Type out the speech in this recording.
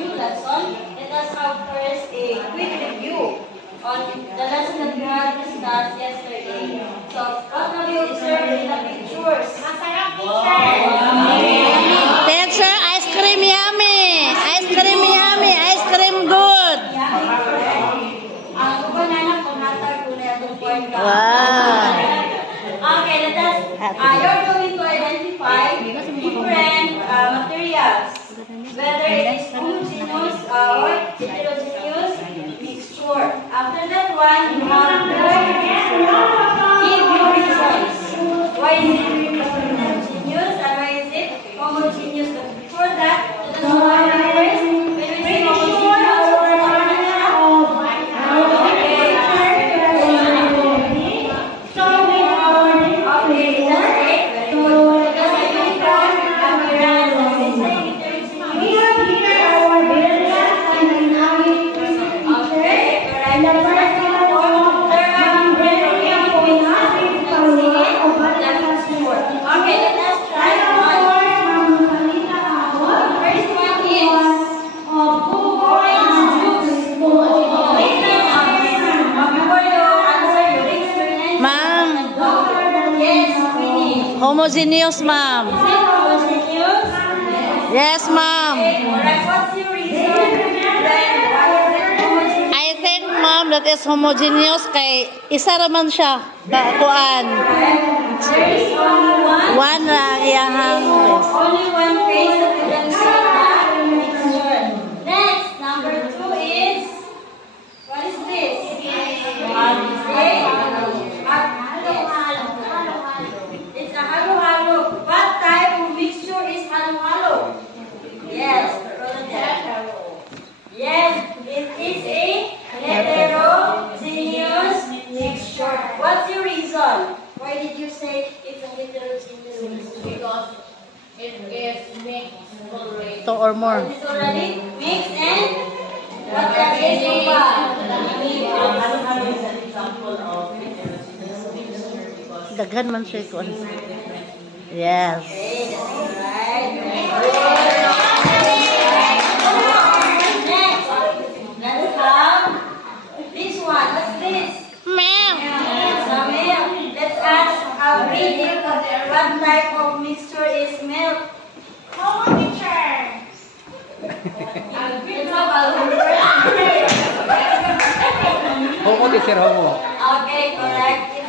new lesson. Let us have first a quick review on the lesson that we had discussed yesterday. So, what have you observed in the pictures? Teacher, ice cream yummy! Ice cream yummy! Ice cream good! Ang banana kung natag ko na itong point ka. Wow! Okay, let us, you're going to identify different materials, whether it is homogeneous or heterogeneous mixture. After that one, you have to give your reasons. Why is it homogeneous and why is it homogeneous? But before that, let us know first, when we say homogeneous, Homogeneous, ma'am. Is it homogeneous? Yes, ma'am. Okay, alright. What's your reason? Then, why is it homogeneous? I think, ma'am, that is homogeneous kay isa raman siya. Kuan. There is only one. One lang iyahang. Only one phase that we can see the mixture. Next, number 2 is, what is this? It's a halo-halo. What type of mixture is halo-halo? Yes, yes, it is a heterogeneous mixture. What's your reason? Why did you say it's a heterogeneous mixture? Because it is mixed already. Two or more. It's already mixed and what does it so far? Halo-halo is an example of heterogeneous mixture because Daghan man siya kuan. Yes. Okay, that's right. Next, let's have this one. What's this? Ma'am. Let's ask what type of mixture is milk? homo mixture. Let's have a Homo teacher, homo. Okay, correct.